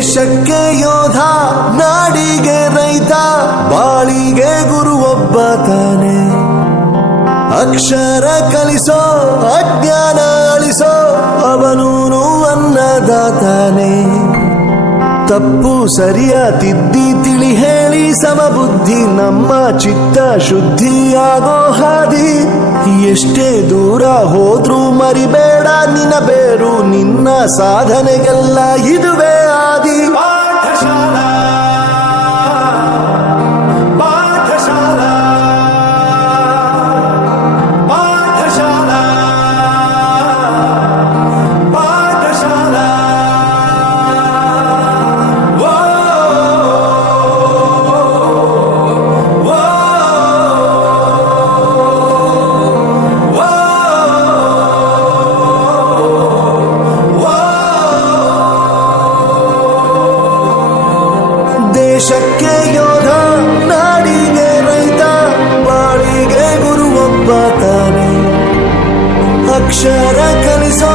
ದೇಶಕ್ಕೆ ಯೋಧ, ನಾಡಿಗೆ ರೈತ, ಬಾಳಿಗೆ ಗುರು ಒಬ್ಬ ತಾನೆ. ಅಕ್ಷರ ಕಲಿಸೋ, ಅಜ್ಞಾನ ಅಳಿಸೋ, ಅವನೂನು ಅನ್ನದಾತಾನೆ. ತಪ್ಪು ಸರಿಯ ತಿದ್ದಿ ತಿಳಿ ಹೇಳಿ ಸಮಬುದ್ಧಿ, ನಮ್ಮ ಚಿತ್ತ ಶುದ್ಧಿಯಾಗೋ ಹಾದಿ. ಎಷ್ಟೇ ದೂರ ಹೋದ್ರೂ ಮರಿಬೇಡ ನಿನ್ನ ಬೇರು, ನಿನ್ನ ಸಾಧನೆಗೆಲ್ಲ ಇದುವೇ ಆದಿ. ಪಾಠಶಾಲಾ ಪಾಠಶಾಲಾ ಪಾಠಶಾಲಾ ಪಾಠಶಾಲಾ. ದೇಶಕ್ಕೆ ಯೋಧ, ನಾಡಿಗೆ ರೈತ, ಬಾಳಿಗೆ ಗುರು ಒಬ್ಬ ತಾನೆ. ಅಕ್ಷರ ಕಲಿಸೋ,